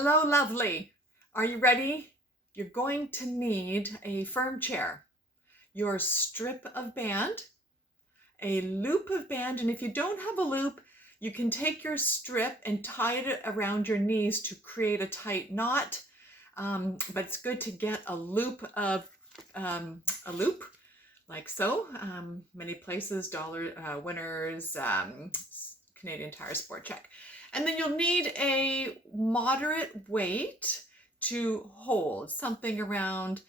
Hello, lovely. Are you ready? You're going to need a firm chair, your strip of band, a loop of band, and if you don't have a loop, you can take your strip and tie it around your knees to create a tight knot. But it's good to get a loop like so. Many places, Dollar Winners, Canadian Tire Sport Check. And then you'll need a moderate weight to hold, something around,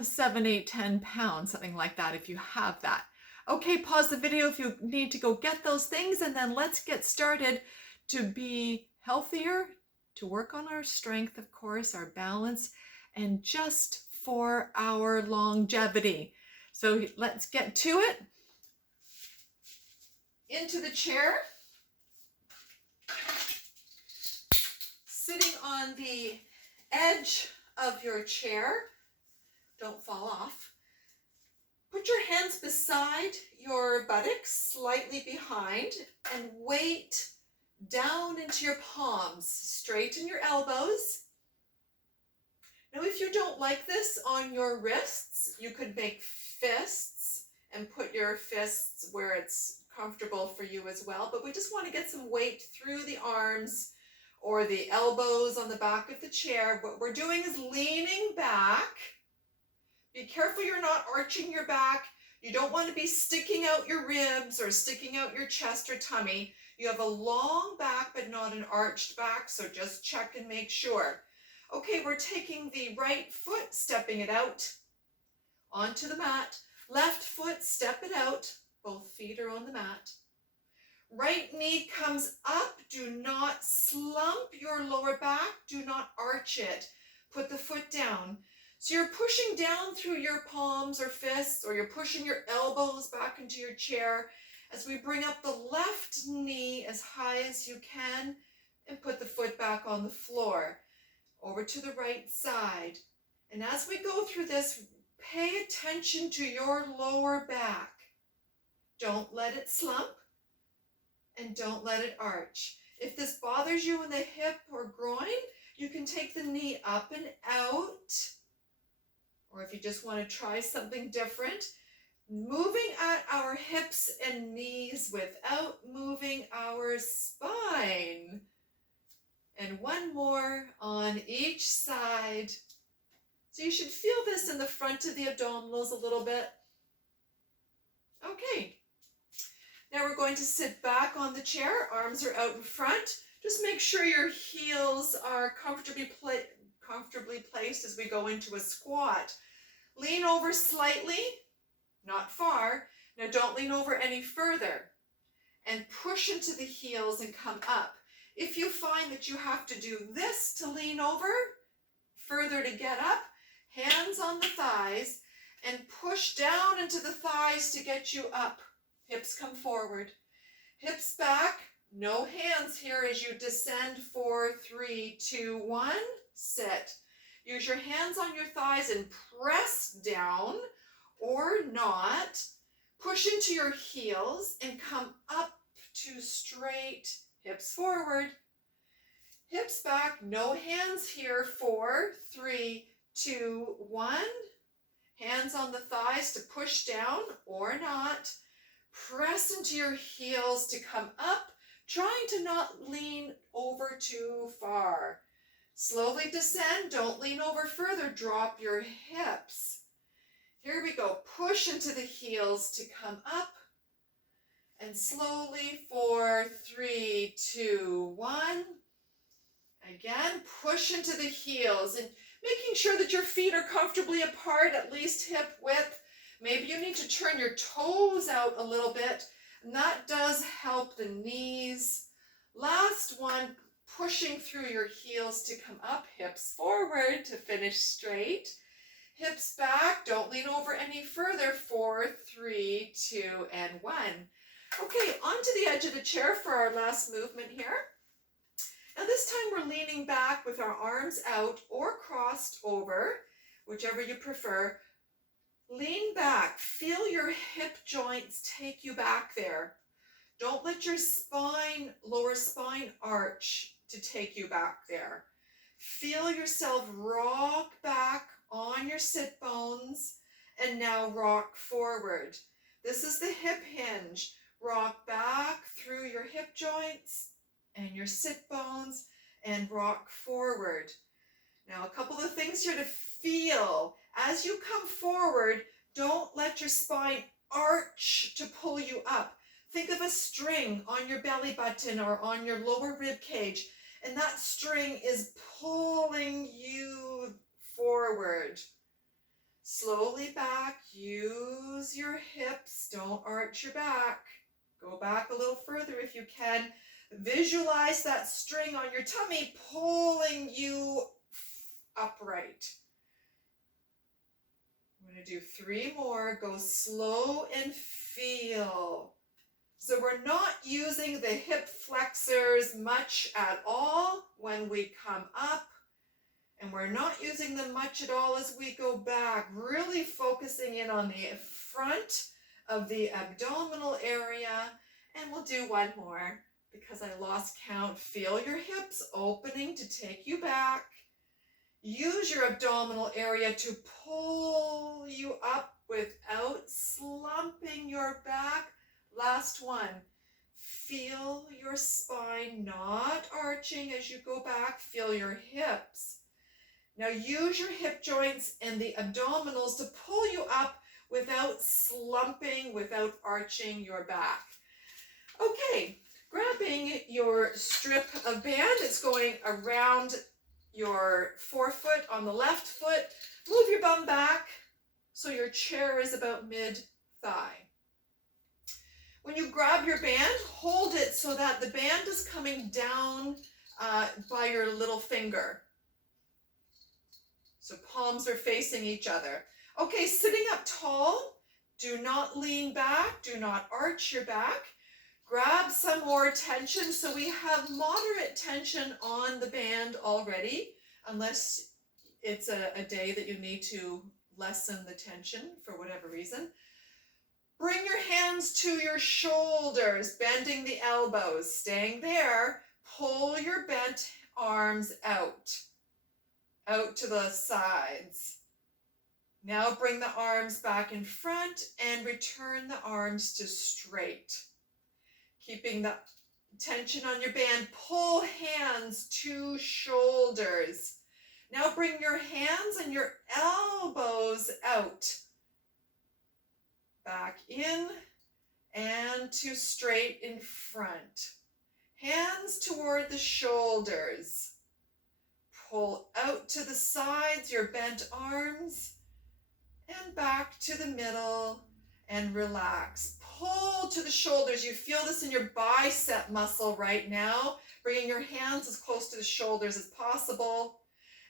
7, 8, 10 pounds, something like that if you have that. Okay, pause the video if you need to go get those things, and then let's get started to be healthier, to work on our strength, of course, our balance, and just for our longevity. So let's get to it. Into the chair. Sitting on the edge of your chair. Don't fall off. Put your hands beside your buttocks, slightly behind, and weight down into your palms. Straighten your elbows. Now, if you don't like this on your wrists, you could make fists and put your fists where it's comfortable for you as well. But we just want to get some weight through the arms or the elbows on the back of the chair. What we're doing is leaning back. Be careful you're not arching your back. You don't want to be sticking out your ribs or sticking out your chest or tummy. You have a long back but not an arched back, so just check and make sure. Okay, we're taking the right foot, stepping it out onto the mat. Left foot, step it out. Both feet are on the mat. Right knee comes up. Do not slump your lower back. Do not arch it. Put the foot down. So you're pushing down through your palms or fists, or you're pushing your elbows back into your chair as we bring up the left knee as high as you can and put the foot back on the floor. Over to the right side. And as we go through this, pay attention to your lower back. Don't let it slump. And don't let it arch. If this bothers you in the hip or groin, you can take the knee up and out. Or if you just want to try something different, moving at our hips and knees without moving our spine. And one more on each side. So you should feel this in the front of the abdominals a little bit. Okay. Now we're going to sit back on the chair, arms are out in front. Just make sure your heels are comfortably placed as we go into a squat. Lean over slightly, not far. Now don't lean over any further. And push into the heels and come up. If you find that you have to do this to lean over, further to get up, hands on the thighs, and push down into the thighs to get you up. Hips come forward. Hips back. No hands here as you descend. 4, 3, 2, 1. Sit. Use your hands on your thighs and press down or not. Push into your heels and come up to straight. Hips forward. Hips back. No hands here. 4, 3, 2, 1. Hands on the thighs to push down or not. Press into your heels to come up, trying to not lean over too far. Slowly descend, don't lean over further, drop your hips. Here we go, push into the heels to come up. And slowly, 4, 3, 2, 1. Again, push into the heels and making sure that your feet are comfortably apart, at least hip width. Maybe you need to turn your toes out a little bit, and that does help the knees. Last one, pushing through your heels to come up, hips forward to finish straight. Hips back, don't lean over any further. 4, 3, 2, and 1. Okay, onto the edge of the chair for our last movement here. Now this time we're leaning back with our arms out or crossed over, whichever you prefer. Lean back, feel your hip joints take you back there. Don't let your spine, lower spine arch to take you back there. Feel yourself rock back on your sit bones and now rock forward. This is the hip hinge. Rock back through your hip joints and your sit bones and rock forward. Now, a couple of things here to feel. As you come forward, don't let your spine arch to pull you up. Think of a string on your belly button or on your lower rib cage, and that string is pulling you forward. Slowly back, use your hips, don't arch your back. Go back a little further if you can. Visualize that string on your tummy pulling you upright. I'm going to do 3 more. Go slow and feel. So we're not using the hip flexors much at all when we come up, and we're not using them much at all as we go back, really focusing in on the front of the abdominal area. And we'll do 1 more because I lost count. Feel your hips opening to take you back. Use your abdominal area to pull you up without slumping your back. Last one. Feel your spine not arching as you go back. Feel your hips. Now use your hip joints and the abdominals to pull you up without slumping, without arching your back. Okay, grabbing your strip of band, it's going around your forefoot on the left foot. Move your bum back so your chair is about mid-thigh. When you grab your band, hold it so that the band is coming down by your little finger. So palms are facing each other. Okay, sitting up tall, do not lean back, do not arch your back. Grab some more tension. So we have moderate tension on the band already, unless it's a day that you need to lessen the tension for whatever reason. Bring your hands to your shoulders, bending the elbows, staying there. Pull your bent arms out to the sides. Now bring the arms back in front and return the arms to straight. Keeping the tension on your band, pull hands to shoulders. Now bring your hands and your elbows out. Back in and to straight in front. Hands toward the shoulders. Pull out to the sides, your bent arms, and back to the middle and relax. Pull to the shoulders. You feel this in your bicep muscle right now. Bringing your hands as close to the shoulders as possible.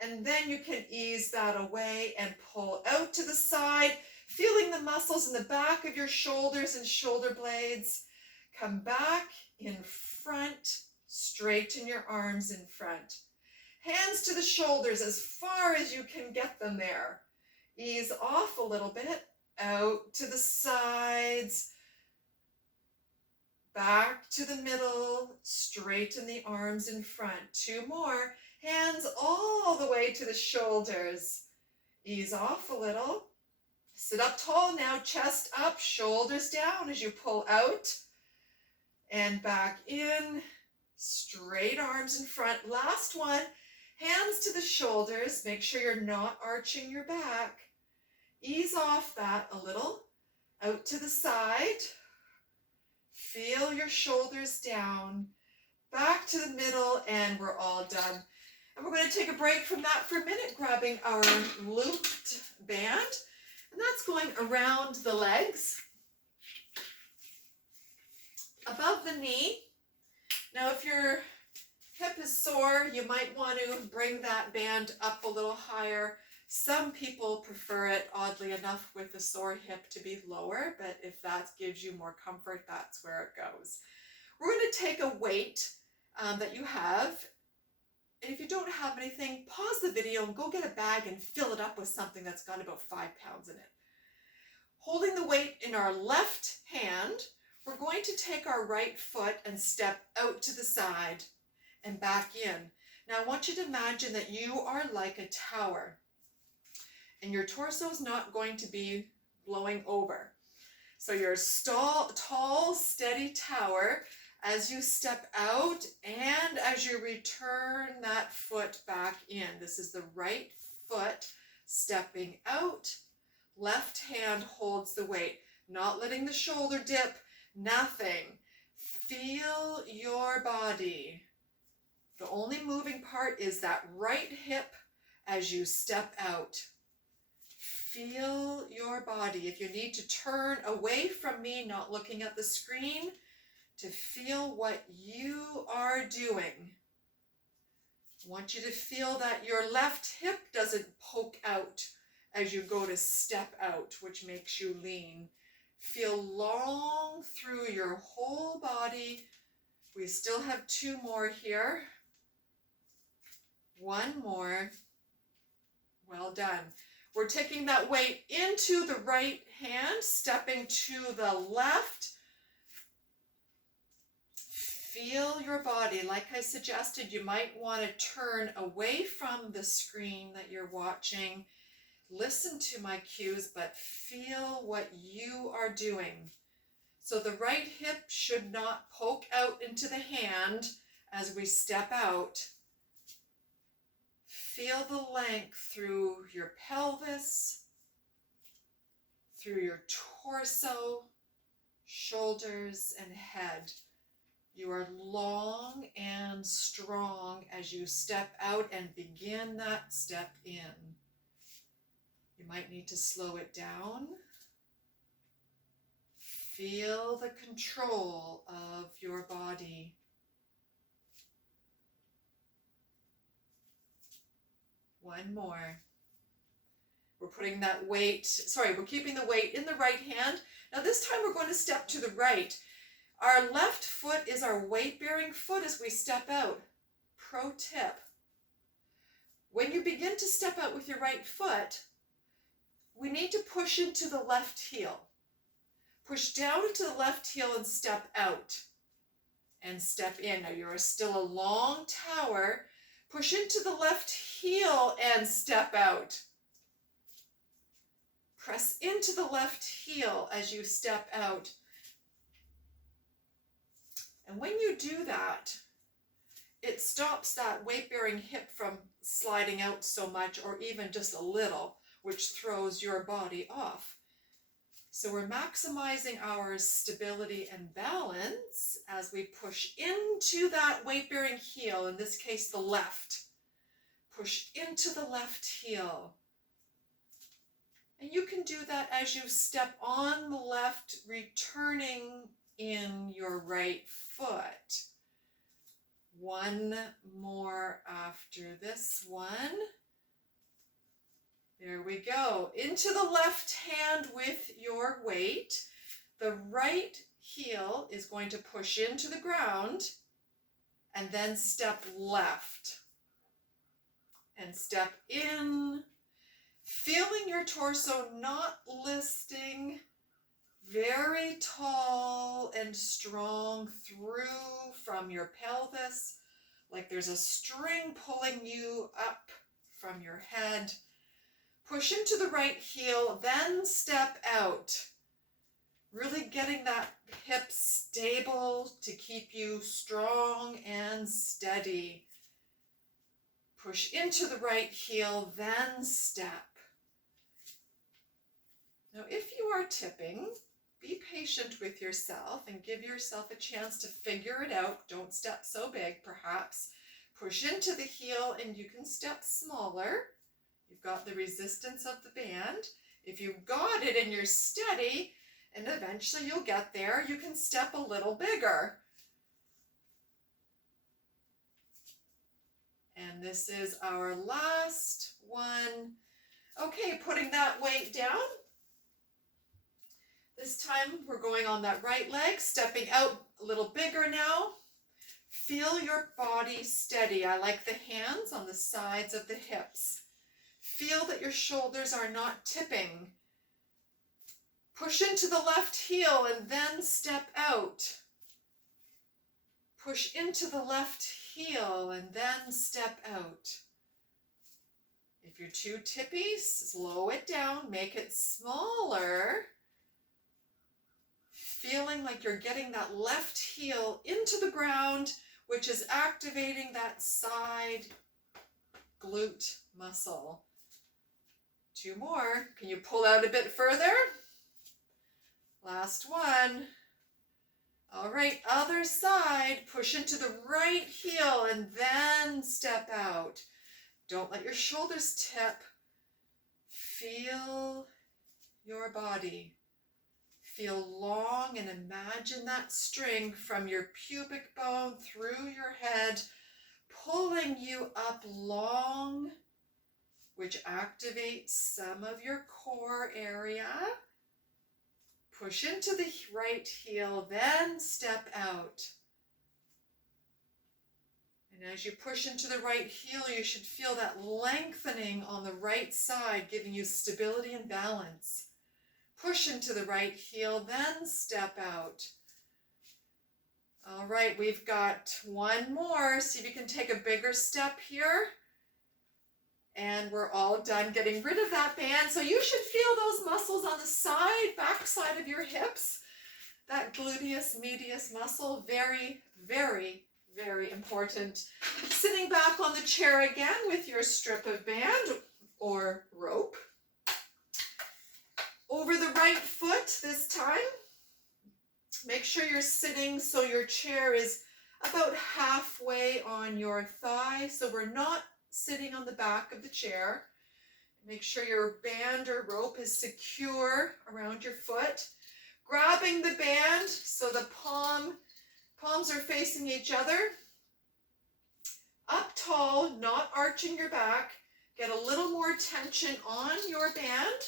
And then you can ease that away and pull out to the side, feeling the muscles in the back of your shoulders and shoulder blades. Come back in front, straighten your arms in front. Hands to the shoulders as far as you can get them there. Ease off a little bit, out to the sides, back to the middle, straighten the arms in front. 2 more. Hands all the way to the shoulders. Ease off a little. Sit up tall now, chest up, shoulders down as you pull out. And back in, straight arms in front. Last one, hands to the shoulders. Make sure you're not arching your back. Ease off that a little. Out to the side. Feel your shoulders down. Back to the middle, and we're all done. And we're going to take a break from that for a minute, grabbing our looped band. And that's going around the legs, above the knee. Now, if your hip is sore, you might want to bring that band up a little higher. Some people prefer it, oddly enough, with the sore hip to be lower, but if that gives you more comfort, that's where it goes. We're going to take a weight that you have. And if you don't have anything, pause the video and go get a bag and fill it up with something that's got about 5 pounds in it. Holding the weight in our left hand, we're going to take our right foot and step out to the side and back in. Now I want you to imagine that you are like a tower and your torso is not going to be blowing over. So you're a tall, steady tower as you step out and as you return that foot back in. This is the right foot stepping out. Left hand holds the weight, not letting the shoulder dip, nothing. Feel your body. The only moving part is that right hip as you step out. Feel your body. If you need to turn away from me, not looking at the screen, to feel what you are doing. I want you to feel that your left hip doesn't poke out as you go to step out, which makes you lean. Feel long through your whole body. We still have 2 more here. 1 more. Well done. We're taking that weight into the right hand, stepping to the left. Feel your body. Like I suggested, you might want to turn away from the screen that you're watching. Listen to my cues, but feel what you are doing. So the right hip should not poke out into the hand as we step out. Feel the length through your pelvis, through your torso, shoulders, and head. You are long and strong as you step out and begin that step in. You might need to slow it down. Feel the control of your body. One more. We're putting that weight, we're keeping the weight in the right hand. Now this time we're going to step to the right. Our left foot is our weight-bearing foot as we step out. Pro tip. When you begin to step out with your right foot, we need to push into the left heel. Push down into the left heel and step out. And step in. Now you're still a long tower. Push into the left heel and step out. Press into the left heel as you step out. And when you do that, it stops that weight-bearing hip from sliding out so much or even just a little, which throws your body off. So we're maximizing our stability and balance as we push into that weight-bearing heel, in this case the left. Push into the left heel. And you can do that as you step on the left, returning in your right foot. One more after this one. There we go. Into the left hand with your weight. The right heel is going to push into the ground and then step left. And step in. Feeling your torso not listing, very tall and strong through from your pelvis, like there's a string pulling you up from your head. Push into the right heel, then step out. Really getting that hip stable to keep you strong and steady. Push into the right heel, then step. Now, if you are tipping, be patient with yourself and give yourself a chance to figure it out. Don't step so big, perhaps. Push into the heel and you can step smaller. You've got the resistance of the band. If you've got it and you're steady, and eventually you'll get there, you can step a little bigger. And this is our last one. Okay, putting that weight down. This time we're going on that right leg, stepping out a little bigger now. Feel your body steady. I like the hands on the sides of the hips. Feel that your shoulders are not tipping. Push into the left heel and then step out. Push into the left heel and then step out. If you're too tippy, slow it down, make it smaller. Feeling like you're getting that left heel into the ground, which is activating that side glute muscle. 2 more. Can you pull out a bit further? Last one. All right, other side. Push into the right heel and then step out. Don't let your shoulders tip. Feel your body. Feel long and imagine that string from your pubic bone through your head, pulling you up long, which activates some of your core area. Push into the right heel, then step out. And as you push into the right heel, you should feel that lengthening on the right side, giving you stability and balance. Push into the right heel, then step out. All right, we've got 1 more. See if you can take a bigger step here. And we're all done getting rid of that band. So you should feel those muscles on the side, back side of your hips. That gluteus medius muscle, very, very, very important. Sitting back on the chair again with your strip of band or rope. Over the right foot this time. Make sure you're sitting so your chair is about halfway on your thigh. So we're not sitting on the back of the chair. Make sure your band or rope is secure around your foot. Grabbing the band so the palms are facing each other. Up tall, not arching your back. Get a little more tension on your band.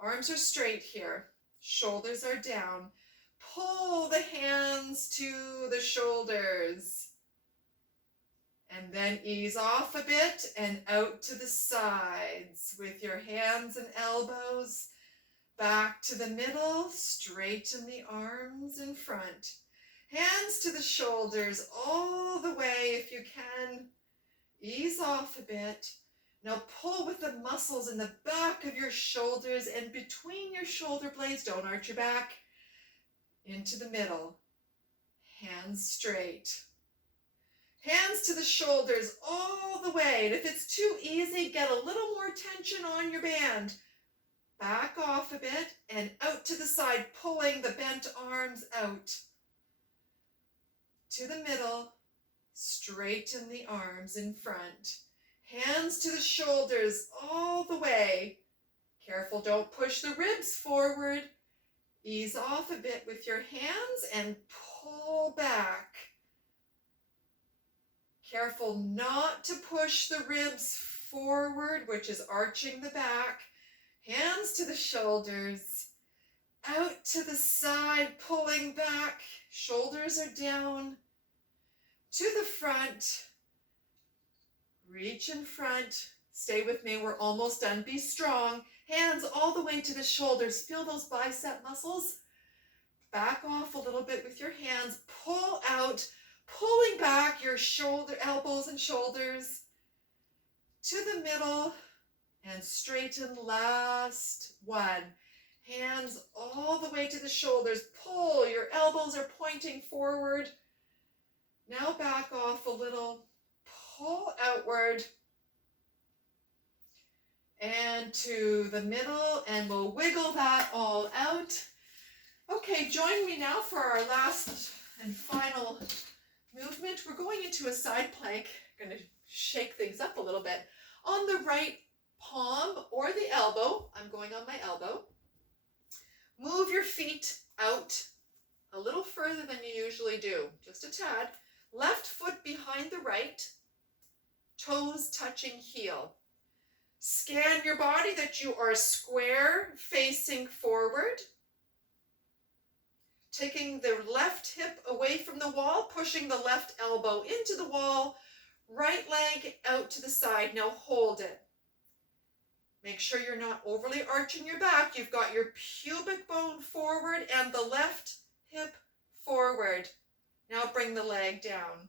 Arms are straight here. Shoulders are down. Pull the hands to the shoulders. And then ease off a bit and out to the sides with your hands and elbows. Back to the middle, straighten the arms in front. Hands to the shoulders all the way if you can. Ease off a bit. Now pull with the muscles in the back of your shoulders and between your shoulder blades. Don't arch your back. Into the middle. Hands straight. Hands to the shoulders all the way. And if it's too easy, get a little more tension on your band. Back off a bit and out to the side, pulling the bent arms out. To the middle, straighten the arms in front. Hands to the shoulders all the way. Careful, don't push the ribs forward. Ease off a bit with your hands and pull back. Careful not to push the ribs forward, which is arching the back. Hands to the shoulders, out to the side, pulling back. Shoulders are down. To the front. Reach in front. Stay with me. We're almost done. Be strong. Hands all the way to the shoulders. Feel those bicep muscles. Back off a little bit with your hands. Pull out. Pulling back your shoulder, elbows and shoulders to the middle and straighten. Last one. Hands all the way to the shoulders. Pull. Your elbows are pointing forward. Now back off a little. Pull outward. And to the middle, and we'll wiggle that all out. Okay, join me now for our last and final movement. We're going into a side plank. I'm going to shake things up a little bit. On the right palm or the elbow, I'm going on my elbow. Move your feet out a little further than you usually do, just a tad. Left foot behind the right, toes touching heel. Scan your body that you are square facing forward. Taking the left hip away from the wall, pushing the left elbow into the wall, right leg out to the side. Now hold it. Make sure you're not overly arching your back. You've got your pubic bone forward and the left hip forward. Now bring the leg down.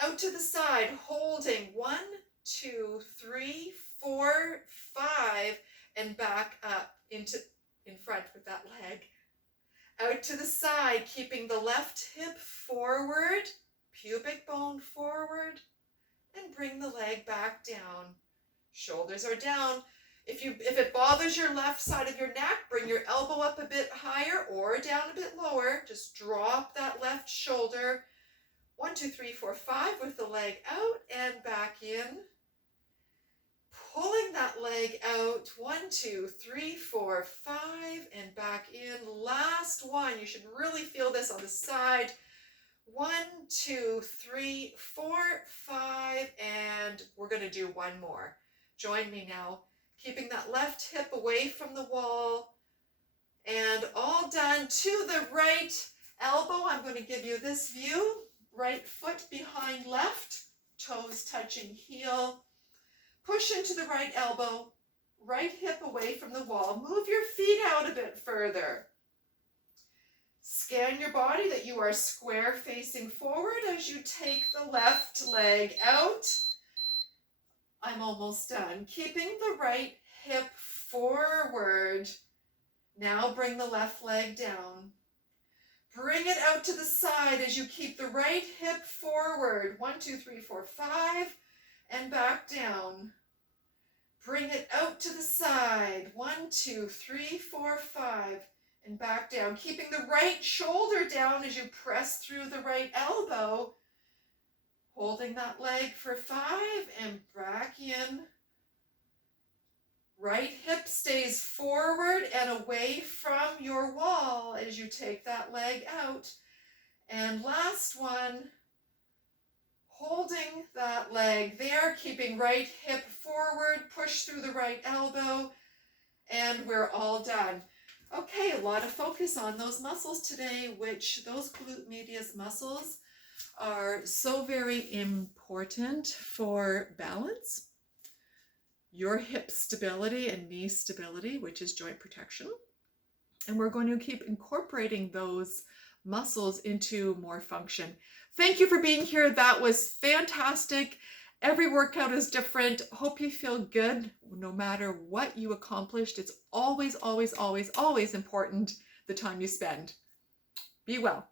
out to the side, holding 1, 2, 3, 4, 5, and back up in front with that leg. Out to the side, keeping the left hip forward, pubic bone forward, and bring the leg back down. Shoulders are down. If it bothers your left side of your neck, bring your elbow up a bit higher or down a bit lower. Just drop that left shoulder. 1, 2, 3, 4, 5 with the leg out and back in. Pulling that leg out. 1, 2, 3, 4, 5 and back in. Last one. You should really feel this on the side. 1, 2, 3, 4, 5, and we're going to do one more. Join me now. Keeping that left hip away from the wall. And all done. To the right elbow, I'm going to give you this view. Right foot behind left, toes touching heel. Push into the right elbow, right hip away from the wall. Move your feet out a bit further. Scan your body that you are square facing forward as you take the left leg out. I'm almost done. Keeping the right hip forward. Now bring the left leg down. Bring it out to the side as you keep the right hip forward. 1, 2, 3, 4, 5, and back down. Bring it out to the side. 1, 2, 3, 4, 5, and back down. Keeping the right shoulder down as you press through the right elbow. Holding that leg for 5 and back in. Right hip stays forward and away from your wall as you take that leg out. And last one, holding that leg there, keeping right hip forward, push through the right elbow, and we're all done. Okay, a lot of focus on those muscles today, which those glute medius muscles are so very important for balance, your hip stability and knee stability, which is joint protection. And we're going to keep incorporating those muscles into more function. Thank you for being here. That was fantastic. Every workout is different. Hope you feel good no matter what you accomplished. It's always, always, always, always important the time you spend. Be well.